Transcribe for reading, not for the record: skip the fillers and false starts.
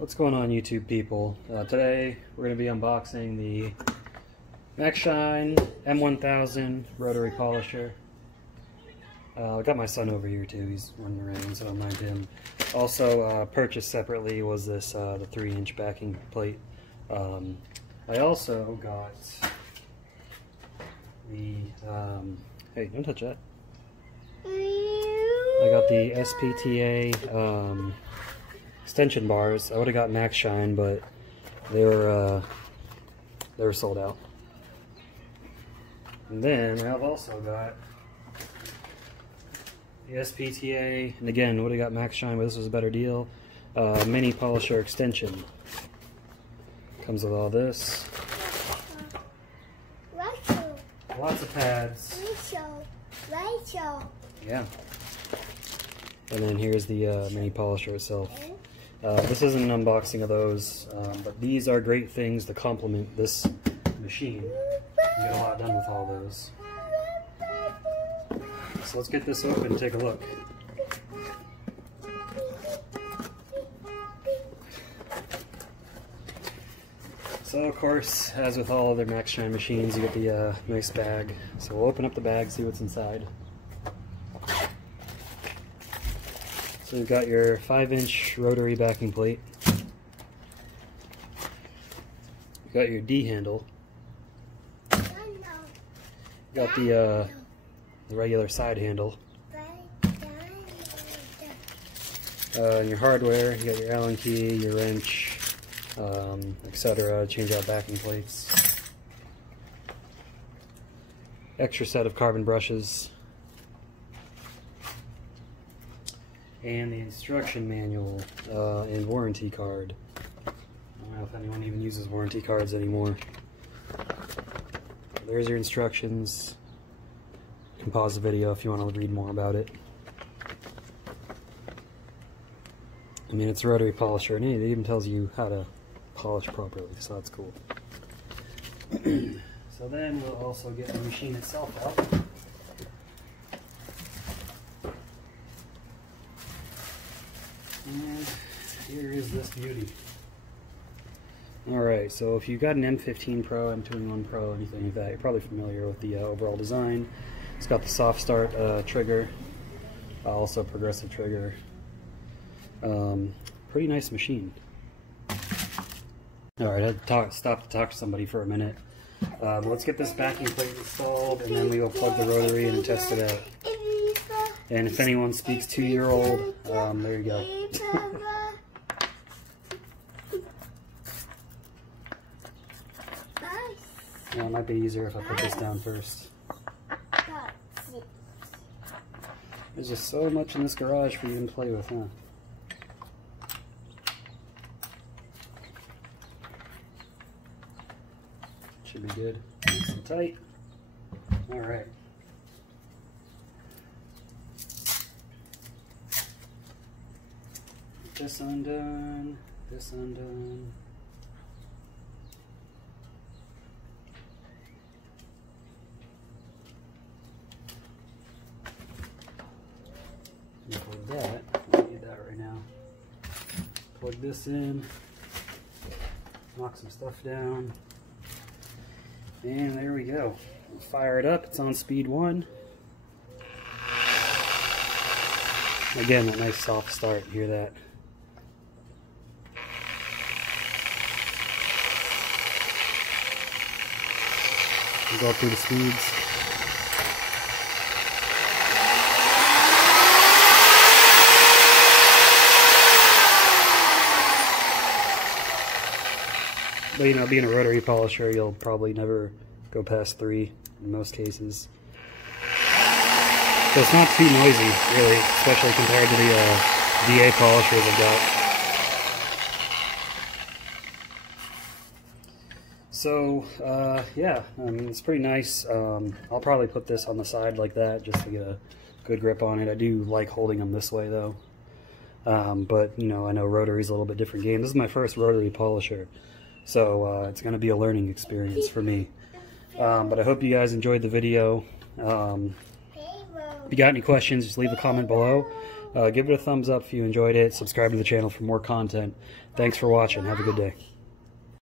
What's going on, YouTube people? Today we're going to be unboxing the Maxshine M1000 rotary polisher. I got my son over here too, he's running around so I don't mind him. Also purchased separately was this the 3-inch backing plate. I also got the, hey, don't touch that. I got the SPTA extension bars. I would have got Maxshine, but they were sold out. And then I've also got the SPTA, and again would have got Maxshine, but this was a better deal. Mini polisher extension. Comes with all this. Lots of pads. Yeah. And then here's the mini polisher itself. This isn't an unboxing of those, but these are great things to complement this machine. You get a lot done with all those. So let's get this open and take a look. So of course, as with all other Maxshine machines, you get the nice bag. So we'll open up the bag, see what's inside. So you've got your 5-inch rotary backing plate. You've got your D handle. You've got the regular side handle. Your hardware, you got your Allen key, your wrench, etc. Change out backing plates. Extra set of carbon brushes. And the instruction manual and warranty card. I don't know if anyone even uses warranty cards anymore. There's your instructions. You can pause the video if you want to read more about it. I mean, it's a rotary polisher, and it even tells you how to polish properly, so that's cool. So then we'll also get the machine itself out. And here is this beauty. Alright, so if you've got an M15 Pro, M21 Pro, anything like that, you're probably familiar with the overall design. It's got the soft start trigger, also progressive trigger. Pretty nice machine. Alright, I had to stop to talk to somebody for a minute. But let's get this backing plate installed, and then we will plug the rotary in and test it out. And if anyone speaks 2-year-old, there you go. Yeah, it might be easier if I put this down first. There's just so much in this garage for you to play with, huh? Should be good. Nice and tight. Alright. This undone, this undone. Plug that. I don't need that right now. Plug this in. Knock some stuff down. And there we go. We'll fire it up. It's on speed 1. Again, that nice soft start. Hear that? We'll go up through the speeds. But you know, being a rotary polisher, you'll probably never go past 3 in most cases. So it's not too noisy, really, especially compared to the DA polishers I've got. So, yeah, I mean, it's pretty nice. I'll probably put this on the side like that just to get a good grip on it. I do like holding them this way, though. But, you know, I know rotary's a little bit different game. This is my first rotary polisher, so it's going to be a learning experience for me. But I hope you guys enjoyed the video. If you got any questions, just leave a comment below. Give it a thumbs up if you enjoyed it. Subscribe to the channel for more content. Thanks for watching. Have a good day.